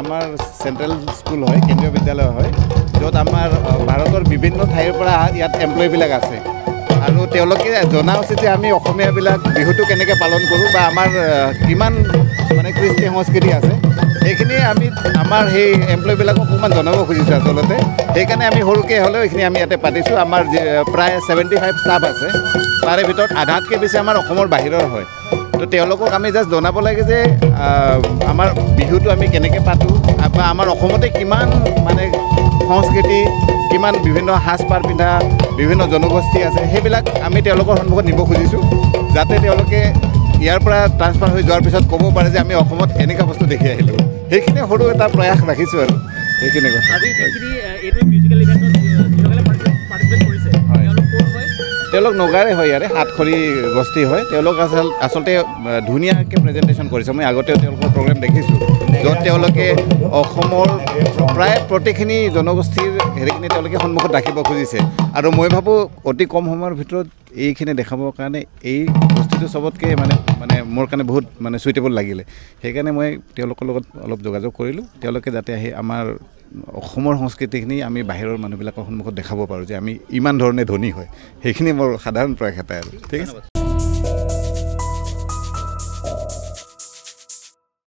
আমাৰ central school হয়, কেন্দ্ৰীয় বিদ্যালয় হয়, য'ত আমাৰ ভাৰতৰ বিভিন্ন ঠাইৰ পৰা ইয়াত এমপ্লয়ীবিলাক আছে আৰু তেওঁলোকে জনা উচিত যে আমি অসমীয়াবিলাক বিহুটো কেনেকৈ পালন কৰোঁ বা আমাৰ কিমান মানে কৃষ্টি সংস্কৃতি আছে সেইখিনি আমি আমাৰ সেই এমপ্লয়ীবিলাকক অকণমান জনাব খুজিছোঁ আচলতে। সেইকাৰণে আমি সৰুকৈ হ'লেও এইখিনি আমি ইয়াতে পাতিছোঁ। আমাৰ প্ৰায় 75 ষ্টাফ আছে, তাৰে ভিতৰত আধাতকৈ বেছি আমাৰ অসমৰ বাহিৰৰ হয়। তো তেওঁলোকক আমি জাষ্ট জনাব লাগে যে আমাৰ বিহুটো আমি কেনেকৈ পাতোঁ বা আমাৰ অসমতে কিমান মানে সংস্কৃতি, কিমান বিভিন্ন সাজপাৰ পিন্ধা বিভিন্ন জনগোষ্ঠী আছে, সেইবিলাক আমি তেওঁলোকৰ সন্মুখত নিব খুজিছোঁ, যাতে তেওঁলোকে ইয়াৰ পৰা ট্ৰান্সফাৰ হৈ যোৱাৰ পিছত ক'ব পাৰে যে আমি অসমত এনেকুৱা বস্তু দেখি আহিলোঁ। সেইখিনি সৰু এটা প্ৰয়াস ৰাখিছোঁ আৰু সেইখিনি কথা। তেওঁলোক নগাৰে হয়, ইয়াৰে সাতখৰী গোষ্ঠী হয়। তেওঁলোক আচলতে ধুনীয়াকৈ প্ৰেজেণ্টেশ্যন কৰিছে। মই আগতেও তেওঁলোকৰ প্ৰগ্ৰেম দেখিছোঁ, য'ত তেওঁলোকে অসমৰ প্ৰায় প্ৰতিখিনি জনগোষ্ঠীৰ হেৰিখিনি তেওঁলোকে সন্মুখত ৰাখিব খুজিছে আৰু মই ভাবোঁ অতি কম সময়ৰ ভিতৰত এইখিনি দেখাবৰ কাৰণে এই বস্তুটো চবতকৈ মানে মোৰ কাৰণে বহুত মানে চুইটেবল লাগিলে। সেইকাৰণে মই তেওঁলোকৰ লগত অলপ যোগাযোগ কৰিলোঁ, তেওঁলোকে যাতে আহি আমাৰ অসমৰ সংস্কৃতিখিনি আমি বাহিৰৰ মানুহবিলাকৰ সন্মুখত দেখাব পাৰোঁ যে আমি ইমান ধৰণে ধনী হয়। সেইখিনি মোৰ সাধাৰণ প্ৰয়াস এটা আৰু ঠিক আছে।